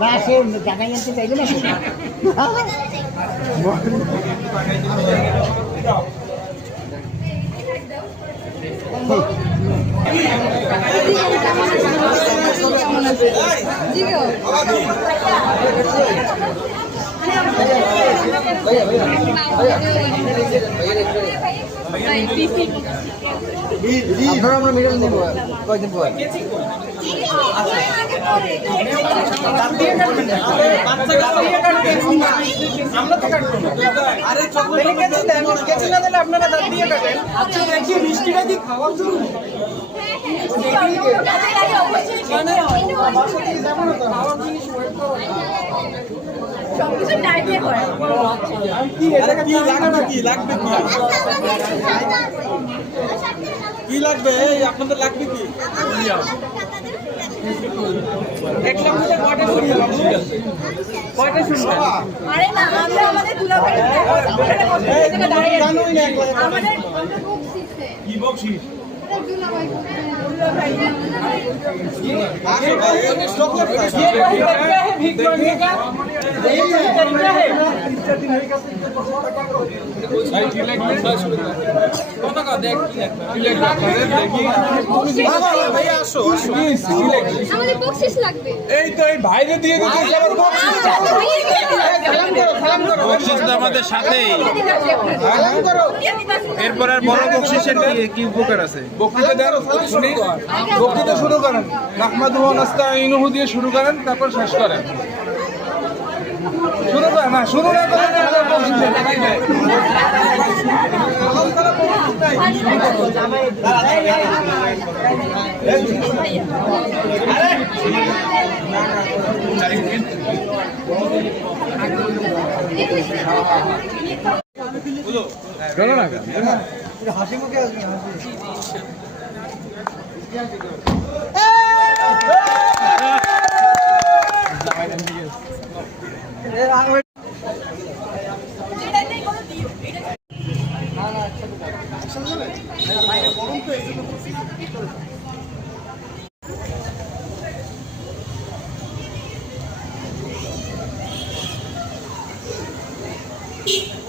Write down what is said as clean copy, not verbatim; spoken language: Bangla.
না সে জায়গায় আনতে চাইবে না আপনারা আমরা মেডেল নেব কয়েকদিন পর। আরে চকলেট কেচি না দিলে আপনারা দাঁত দিয়ে কাটেন। আচ্ছা দেখি মিষ্টিটা কি খাওয়ার জন্য? মানে বাসা থেকে যাবো না তো খাওয়ার জিনিস সবকিছু ডাইটে হয়। কি এটা কি লাগবে কি লাগবে কি লাগবে এই আপনাদের লাগবে কি এক সপ্তাহে কয়টা শুনবে কয়টা শুনবে আরে না আমরা আমাদের দুলাভাই জানোই না আমাদের বুক শিখছে কি বকশিস দুলাভাই आगे भाई चॉकलेट ये भीख मांगने का यही तरीका है भाई की लगবে কত টাকা দেখ কি লাগবে দেখি ভাইয়া আসো আসো আমাদের বকশিশ লাগবে এই তো এই ভাইরে দিয়ে দিতে আবার বকশিশ সালাম করো বকশিস তো আমাদের সাথেই। সালাম করো এরপর আর বড় বকশিসের কি উপকার আছে? বক্তৃতা দেন শুনি বক্তৃতা শুরু করেন নাহমাদুহু ওয়া নাস্তাঈনুহু দিয়ে শুরু করেন তারপর শেষ করেন শুরু করেন না শুরু না করেন তাহলে বকশিশ টাকাই দেয় চলো না হাসি মুখে আসবে Thank you.